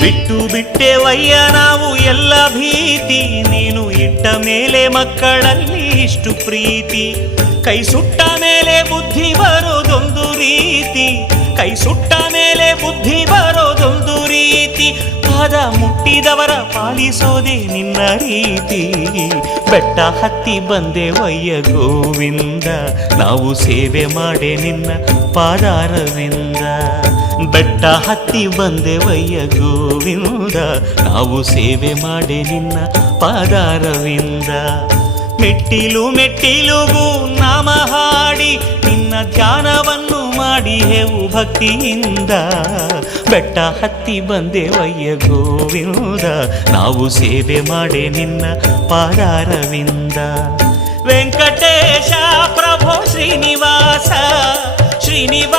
ಬಿಟ್ಟು ಬಿಟ್ಟೆವಯ್ಯ ನಾವು ಎಲ್ಲ ಭೀತಿ. ನೀನು ಇಟ್ಟ ಮೇಲೆ ಮಕ್ಕಳಲ್ಲಿ ಇಷ್ಟು ಪ್ರೀತಿ. ಕೈ ಸುಟ್ಟ ಮೇಲೆ ಬುದ್ಧಿ ಬರೋದೊಂದು ರೀತಿ. ಕೈ ಸುಟ್ಟ ಮೇಲೆ ಬುದ್ಧಿ ಬರೋದೊಂದು ರೀತಿ. ಪಾದ ಮುಟ್ಟಿದವರ ಪಾಲಿಸೋದೆ ನಿನ್ನ ರೀತಿ. ಬೆಟ್ಟ ಹತ್ತಿ ಬಂದೆ ವಯ್ಯ ಗೋವಿಂದ. ನಾವು ಸೇವೆ ಮಾಡೆ ನಿನ್ನ ಪಾದಾರವಿಂದ. ಬೆಟ್ಟ ಹತ್ತಿ ಬಂದೆ ವಯ್ಯ ಗೋವಿಂದ. ನಾವು ಸೇವೆ ಮಾಡೆ ನಿನ್ನ ಪಾದಾರವಿಂದ. ಮೆಟ್ಟಿಲು ಮೆಟ್ಟಿಲುಗೂ ನಾಮ ಹಾಡಿ ನಿನ್ನ ಧ್ಯಾನವನ್ನು ಮಾಡಿ ಹೇವು ಭಕ್ತಿಯಿಂದ. ಬೆಟ್ಟ ಹತ್ತಿ ಬಂದೆ ವಯ್ಯ ಗೋವಿಂದ. ನಾವು ಸೇವೆ ಮಾಡೆ ನಿನ್ನ ಪಾದಾರವಿಂದ. ವೆಂಕಟೇಶ ಪ್ರಭು ಶ್ರೀನಿವಾಸ ಶ್ರೀನಿವಾಸ